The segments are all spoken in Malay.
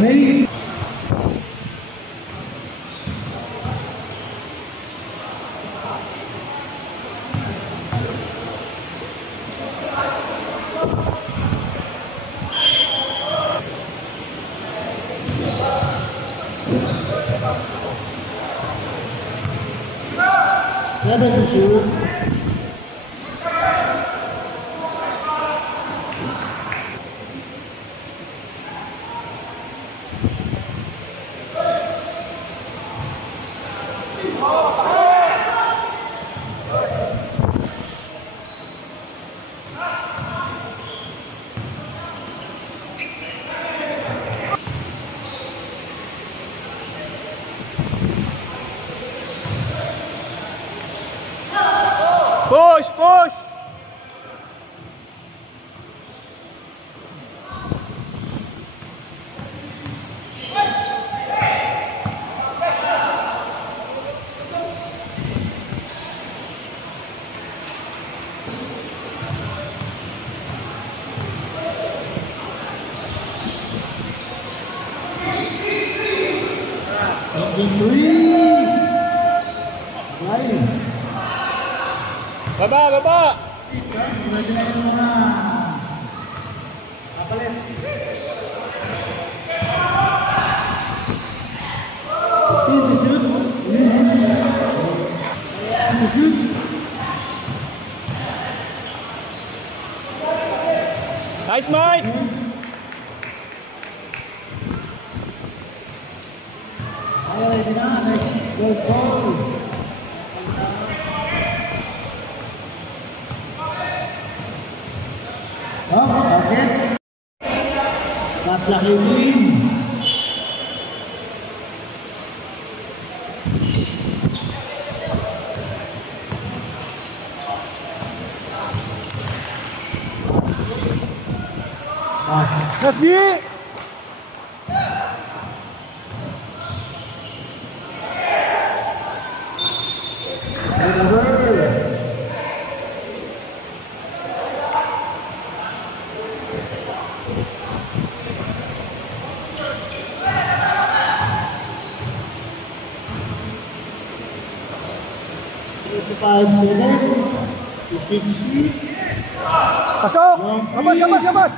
May. Seven to shoot. Push, push! Baba, baba! Nice, Mike! Target. Patlak yung green. Nasji! Pasok! Labas, labas, labas!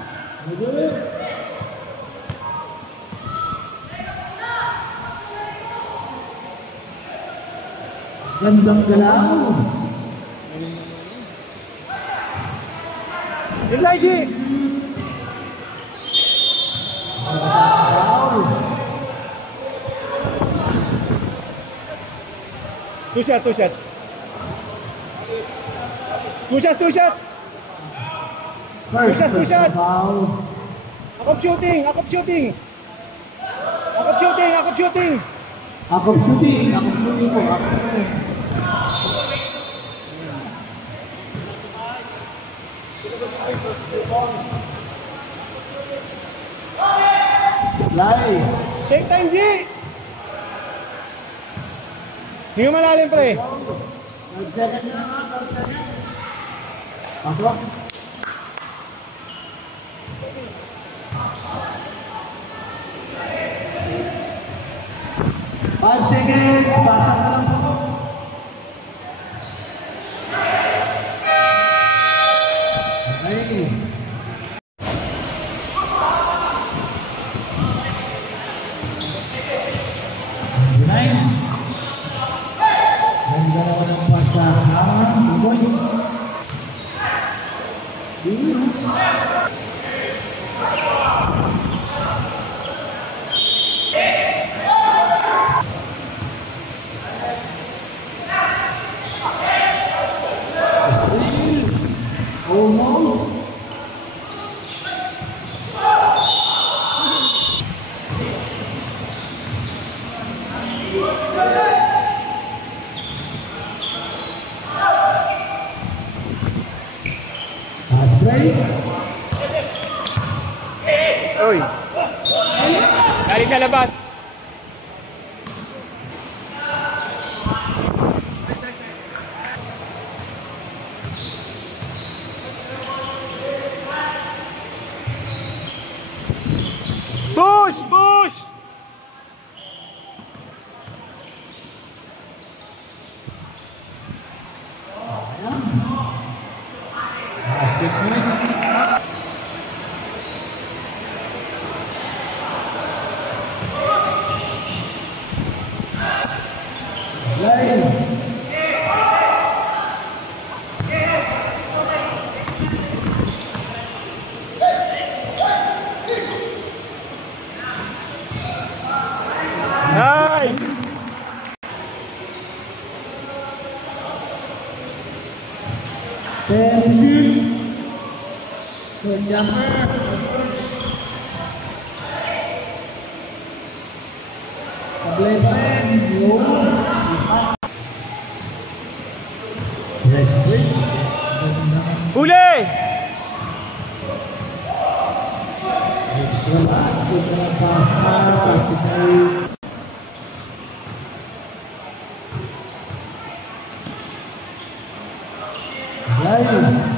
Gandang galaw. Hintay, G! Two shots, two shots. Two shots, two shots. Two shots, two shots. Akop shooting, akop shooting. Akop shooting, akop shooting. Akop shooting, akop shooting po. Lai. Take time, G! Hindi ko malalim, pre. Pasok. 5 seconds. Pasok na lang po. Okay. Ganda naman ang pasahan. Boys. Almost. Uy! Galing na labas! Push! Push! to shoot. Good jumper. Sablay pa rin. Yes, break. Huli! Extra basket na basket ay Lain.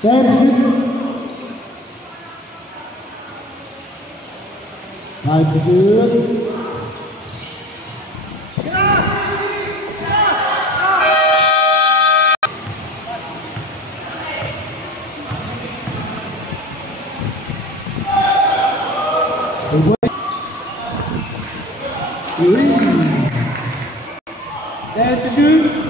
Time to shoot. Time to shoot. Lain. And shoot.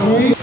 Right.